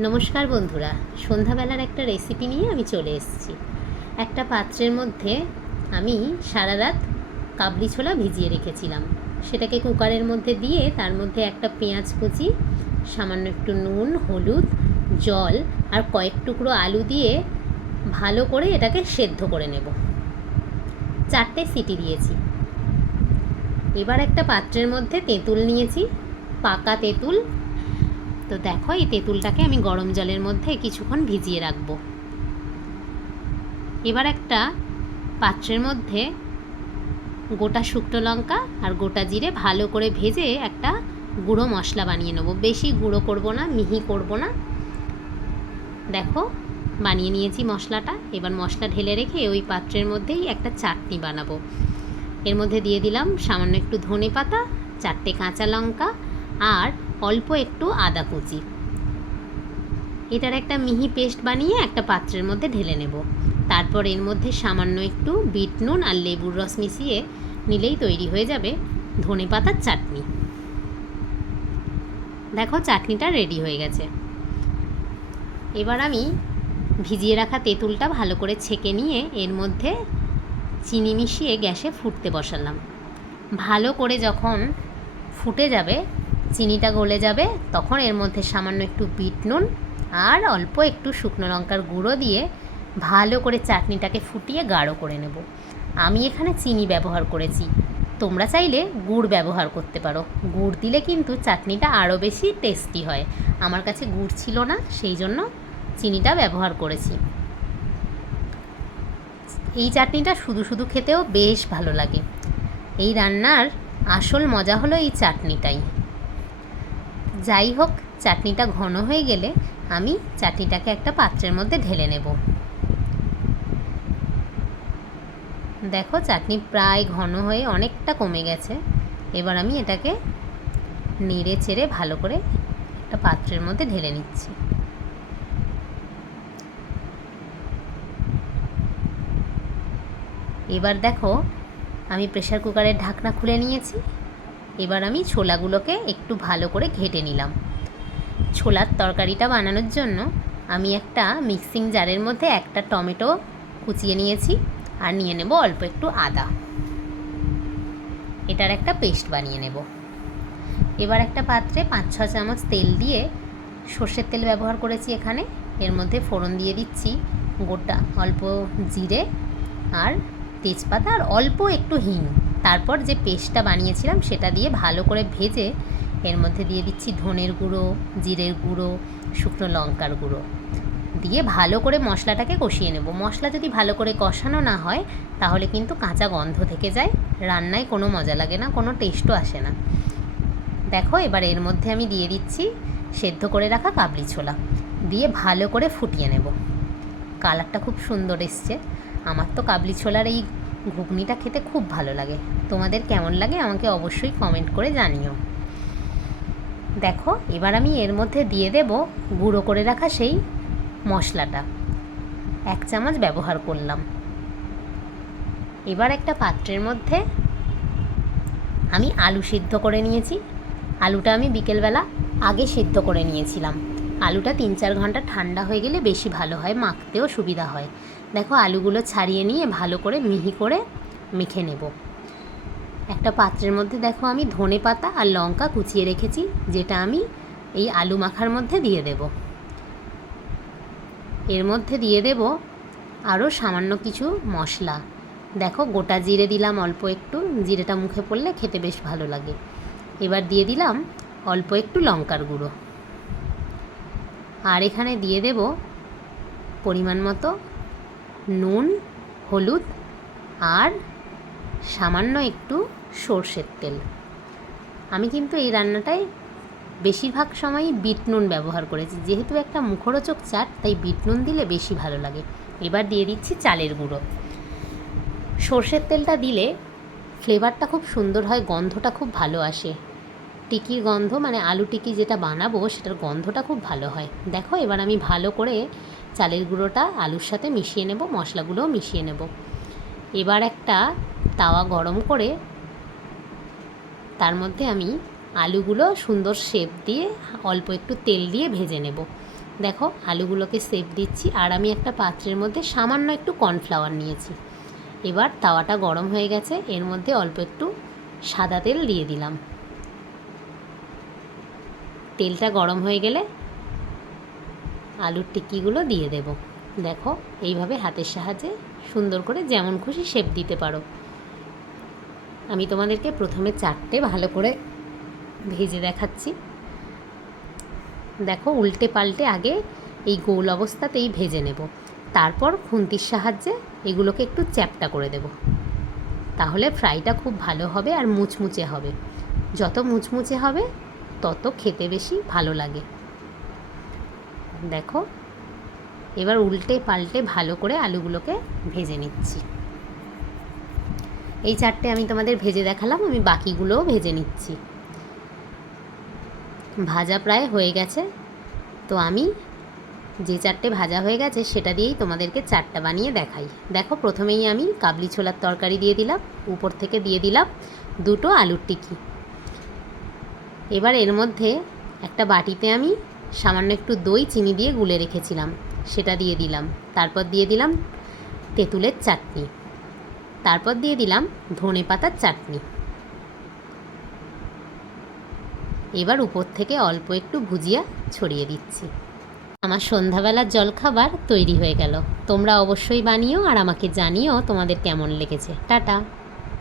নমস্কার বন্ধুরা, সন্ধ্যাবেলার একটা রেসিপি নিয়ে আমি চলে এসেছি। একটা পাত্রের মধ্যে আমি সারা রাত কাবলি ছোলা ভিজিয়ে রেখেছিলাম। সেটাকে কুকারের মধ্যে দিয়ে তার মধ্যে একটা পেঁয়াজ কুচি, সামান্য একটু নুন, হলুদ, জল আর কয়েক টুকরো আলু দিয়ে ভালো করে এটাকে সেদ্ধ করে নেব। 4টে সিটি দিয়েছি। এবার একটা পাত্রের মধ্যে তেঁতুল নিয়েছি, পাকা তেঁতুল। তো দেখো, এই তেঁতুলটাকে আমি গরম জলের মধ্যে কিছুক্ষণ ভিজিয়ে রাখবো। এবার একটা পাত্রের মধ্যে গোটা শুকনো লঙ্কা আর গোটা জিরে ভালো করে ভেজে একটা গুঁড়ো মশলা বানিয়ে নেব। বেশি গুঁড়ো করব না, মিহি করব না। দেখো, বানিয়ে নিয়েছি মশলাটা। এবার মশলা ঢেলে রেখে ওই পাত্রের মধ্যেই একটা চাটনি বানাবো। এর মধ্যে দিয়ে দিলাম সামান্য একটু ধনে পাতা, 4টে কাঁচা লঙ্কা আর অল্প একটু আদা কুচি। এটার একটা মিহি পেস্ট বানিয়ে একটা পাত্রের মধ্যে ঢেলে নেব। তারপর এর মধ্যে সামান্য একটু বিট নুন আর লেবুর রস মিশিয়ে নিলেই তৈরি হয়ে যাবে ধনে পাতার চাটনি। দেখো, চাটনিটা রেডি হয়ে গেছে। এবার আমি ভিজিয়ে রাখা তেঁতুলটা ভালো করে ছেঁকে নিয়ে এর মধ্যে চিনি মিশিয়ে গ্যাসে ফুটতে বসালাম। ভালো করে যখন ফুটে যাবে, চিনিটা গলে যাবে, তখন এর মধ্যে সামান্য একটু বিট নুন আর অল্প একটু শুকনো লঙ্কার গুঁড়ো দিয়ে ভালো করে চাটনিটাকে ফুটিয়ে গাঢ় করে নেব। আমি এখানে চিনি ব্যবহার করেছি, তোমরা চাইলে গুড় ব্যবহার করতে পারো। গুড় দিলে কিন্তু চাটনিটা আরও বেশি টেস্টি হয়। আমার কাছে গুড় ছিল না, সেই জন্য চিনিটা ব্যবহার করেছি। এই চাটনিটা শুধু শুধু খেতেও বেশ ভালো লাগে। এই রান্নার আসল মজা হলো এই চাটনিটাই। যাই হোক, চাটনিটা ঘন হয়ে গেলে আমি চাটনিটাকে একটা পাত্রের মধ্যে ঢেলে নেব। দেখো, চাটনি প্রায় ঘন হয়ে অনেকটা কমে গেছে। এবার আমি এটাকে নেড়ে চেড়ে ভালো করে একটা পাত্রের মধ্যে ঢেলে নিচ্ছি। এবার দেখো, আমি প্রেসার কুকারের ঢাকনা খুলে নিয়েছি। এবার আমি ছোলাগুলোকে একটু ভালো করে ঘেটে নিলাম। ছোলার তরকারিটা বানানোর জন্য আমি একটা মিক্সিং জারের মধ্যে একটা টমেটো কুচিয়ে নিয়েছি আর নিয়ে নেব অল্প একটু আদা। এটার একটা পেস্ট বানিয়ে নেব। এবার একটা পাত্রে 5-6 চামচ তেল দিয়ে, সর্ষের তেল ব্যবহার করেছি এখানে, এর মধ্যে ফোড়ন দিয়ে দিচ্ছি গোটা অল্প জিরে আর তেজপাতা আর অল্প একটু হিং। তারপর যে পেস্টটা বানিয়েছিলাম সেটা দিয়ে ভালো করে ভেজে এর মধ্যে দিয়ে দিচ্ছি ধনের গুঁড়ো, জিরের গুঁড়ো, শুকনো লঙ্কার গুঁড়ো দিয়ে ভালো করে মশলাটাকে কষিয়ে নেব। মশলা যদি ভালো করে কষানো না হয় তাহলে কিন্তু কাঁচা গন্ধ থেকে যায়, রান্নায় কোনো মজা লাগে না, কোনো টেস্টও আসে না। দেখো, এবার এর মধ্যে আমি দিয়ে দিচ্ছি সেদ্ধ করে রাখা কাবলি ছোলা, দিয়ে ভালো করে ফুটিয়ে নেব। কালারটা খুব সুন্দর এসছে। আমার তো কাবলি ছোলার এই ঘুগনিটা খেতে খুব ভালো লাগে। তোমাদের কেমন লাগে আমাকে অবশ্যই কমেন্ট করে জানিও। দেখো, এবার আমি এর মধ্যে দিয়ে দেব গুঁড়ো করে রাখা সেই মশলাটা। 1 চামচ ব্যবহার করলাম। এবার একটা পাত্রের মধ্যে আমি আলু সিদ্ধ করে নিয়েছি। আলুটা আমি বিকেলবেলা আগে সিদ্ধ করে নিয়েছিলাম। আলুটা 3-4 ঘন্টা ঠান্ডা হয়ে গেলে বেশি ভালো হয়, মাখতেও সুবিধা হয়। দেখো, আলুগুলো ছাড়িয়ে নিয়ে ভালো করে মিহি করে মেখে নেব। একটা পাত্রের মধ্যে দেখো আমি ধনে পাতা আর লঙ্কা কুচিয়ে রেখেছি, যেটা আমি এই আলু মাখার মধ্যে দিয়ে দেব। এর মধ্যে দিয়ে দেব আরও সামান্য কিছু মশলা। দেখো, গোটা জিরে দিলাম অল্প একটু, জিরেটা মুখে পড়লে খেতে বেশ ভালো লাগে। এবার দিয়ে দিলাম অল্প একটু লঙ্কার গুঁড়ো, আর এখানে দিয়ে দেব পরিমাণ মতো নুন, হলুদ আর সামান্য একটু সর্ষের তেল। আমি কিন্তু এই রান্নাটায় বেশিরভাগ সময়ই বিট নুন ব্যবহার করেছি, যেহেতু একটা মুখরোচক চাট, তাই বিট নুন দিলে বেশি ভালো লাগে। এবার দিয়ে দিচ্ছি চালের গুঁড়ো। সর্ষের তেলটা দিলে ফ্লেভারটা খুব সুন্দর হয়, গন্ধটা খুব ভালো আসে। টিকির গন্ধ, মানে আলু টিকি যেটা বানাবো সেটার গন্ধটা খুব ভালো হয়। দেখো, এবার আমি ভালো করে চালের গুঁড়োটা আলুর সাথে মিশিয়ে নেব, মশলাগুলোও মিশিয়ে নেব। এবার একটা তাওয়া গরম করে তার মধ্যে আমি আলুগুলো সুন্দর শেপ দিয়ে অল্প একটু তেল দিয়ে ভেজে নেব। দেখো আলুগুলোকে সেপ দিচ্ছি, আর আমি একটা পাত্রের মধ্যে সামান্য একটু কর্নফ্লাওয়ার নিয়েছি। এবার তাওয়াটা গরম হয়ে গেছে, এর মধ্যে অল্প একটু সাদা তেল দিয়ে দিলাম। তেলটা গরম হয়ে গেলে আলুর টিক্কিগুলো দিয়ে দেব। দেখো এইভাবে হাতের সাহায্যে সুন্দর করে যেমন খুশি শেপ দিতে পারো। আমি তোমাদেরকে প্রথমে 4টে ভালো করে ভেজে দেখাচ্ছি। দেখো উল্টে পাল্টে আগে এই গোল অবস্থাতেই ভেজে নেব, তারপর খুন্তির সাহায্যে এগুলোকে একটু চ্যাপ্টা করে দেব। তাহলে ফ্রাইটা খুব ভালো হবে আর মুচমুচে হবে। যত মুচমুচে হবে তত খেতে বেশি ভালো লাগে। দেখো এবার উল্টে পাল্টে ভালো করে আলুগুলোকে ভেজে নিচ্ছি। এই 4টে আমি তোমাদের ভেজে দেখালাম, আমি বাকিগুলোও ভেজে নিচ্ছি। ভাজা প্রায় হয়ে গেছে, তো আমি যে 4টে ভাজা হয়ে গেছে সেটা দিয়েই তোমাদেরকে 4টা বানিয়ে দেখাই। দেখো প্রথমেই আমি কাবলি ছোলার তরকারি দিয়ে দিলাম, উপর থেকে দিয়ে দিলাম 2টো আলুর টিক্কি। এবার এর মধ্যে একটা বাটিতে আমি সামান্য একটু দই চিনি দিয়ে গুলে রেখেছিলাম, সেটা দিয়ে দিলাম। তারপর দিয়ে দিলাম তেঁতুলের চাটনি, তারপর দিয়ে দিলাম ধনে পাতার চাটনি। এবার উপর থেকে অল্প একটু ভুজিয়া ছড়িয়ে দিচ্ছি। আমার সন্ধ্যাবেলার জলখাবার তৈরি হয়ে গেল। তোমরা অবশ্যই বানিও আর আমাকে জানিও তোমাদের কেমন লেগেছে। টাটা।